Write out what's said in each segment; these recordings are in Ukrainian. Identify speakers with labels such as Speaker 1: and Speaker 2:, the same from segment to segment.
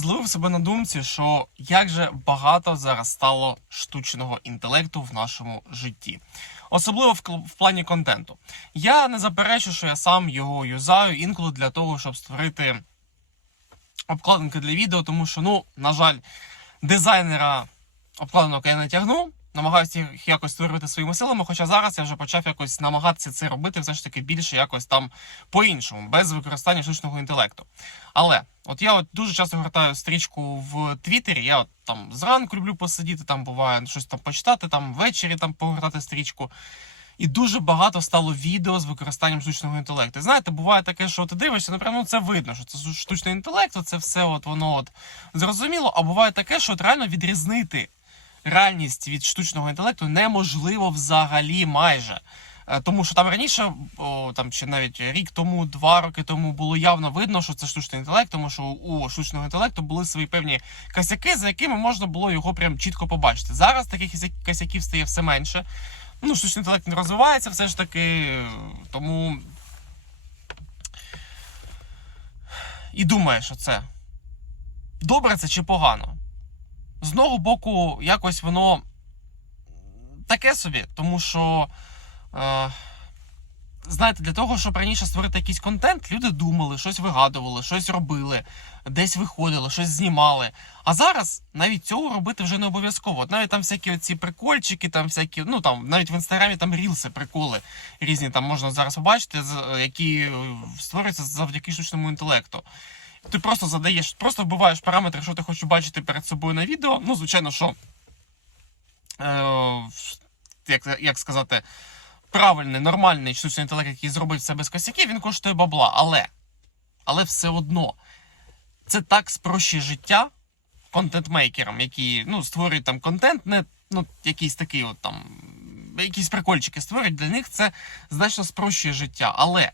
Speaker 1: зловив себе на думці, що як же багато зараз стало штучного інтелекту в нашому житті, особливо в, плані контенту. Я не заперечу, що я сам його юзаю інколи для того, щоб створити обкладинки для відео, тому що, ну, на жаль, дизайнера обкладинок я не тягну. Намагаюся їх якось створювати своїми силами, хоча зараз я вже почав якось намагатися це робити все ж таки більше якось там по-іншому, без використання штучного інтелекту. Але от я от дуже часто гортаю стрічку в Твіттері, я от там зранку люблю посидіти, там буває щось там почитати, там ввечері там погортати стрічку. І дуже багато стало відео з використанням штучного інтелекту. Знаєте, буває таке, що ти дивишся, наприклад, ну це видно, що це штучний інтелект, це все от воно от зрозуміло. А буває таке, що от реально відрізнити реальність від штучного інтелекту неможливо взагалі майже. Е, Тому що там раніше, о, там чи навіть рік тому, два роки тому було явно видно, що це штучний інтелект, тому що у штучного інтелекту були свої певні косяки, за якими можна було його прям чітко побачити. Зараз таких косяк- косяків стає все менше. Ну, штучний інтелект не розвивається все ж таки, тому. І думає, що це добре це чи погано. З одного боку, якось воно таке собі, тому що. Е, знаєте, для того, щоб раніше створити якийсь контент, люди думали, щось вигадували, щось робили, десь виходили, щось знімали. А зараз навіть цього робити вже не обов'язково. Навіть там всякі ці прикольчики, там всякі, ну там навіть в інстаграмі там рілси, приколи різні там можна зараз побачити, які е, створюються завдяки штучному інтелекту. Ти просто задаєш, просто вбиваєш параметри, що ти хочеш бачити перед собою на відео. Ну, звичайно, що. Е, як, як сказати, правильний, нормальний штучний інтелект, який зробив все без косяків, він коштує бабла. Але, але все одно, це так спрощує життя контент-мейкерам, які ну, створюють там контент, не ну, якийсь такий от там, якісь прикольчики створюють, для них це значно спрощує життя. Але.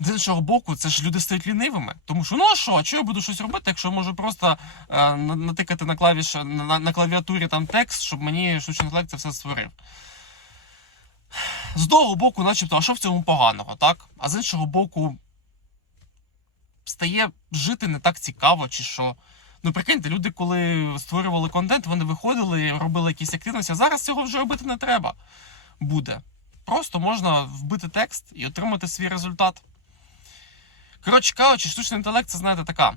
Speaker 1: З іншого боку, це ж люди стають лінивими. Тому що ну а що, а чого я буду щось робити, якщо можу просто е, натикати на клавіш на, на- клавіатурі там текст, щоб мені штучний інтелект це все створив. З одного боку, начебто, а що в цьому поганого, так? А з іншого боку, стає жити не так цікаво, чи що. Ну, прикиньте, люди, коли створювали контент, вони виходили, робили якісь активності, а зараз цього вже робити не треба буде. Просто можна вбити текст і отримати свій результат. Коротше кажучи, штучний інтелект це, знаєте, така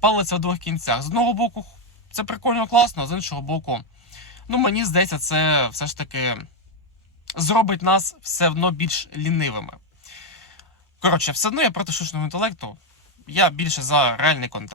Speaker 1: палиця в двох кінцях. З одного боку, це прикольно класно, а з іншого боку, ну мені здається, це все ж таки зробить нас все одно більш лінивими. Коротше, все одно я проти штучного інтелекту. Я більше за реальний контент.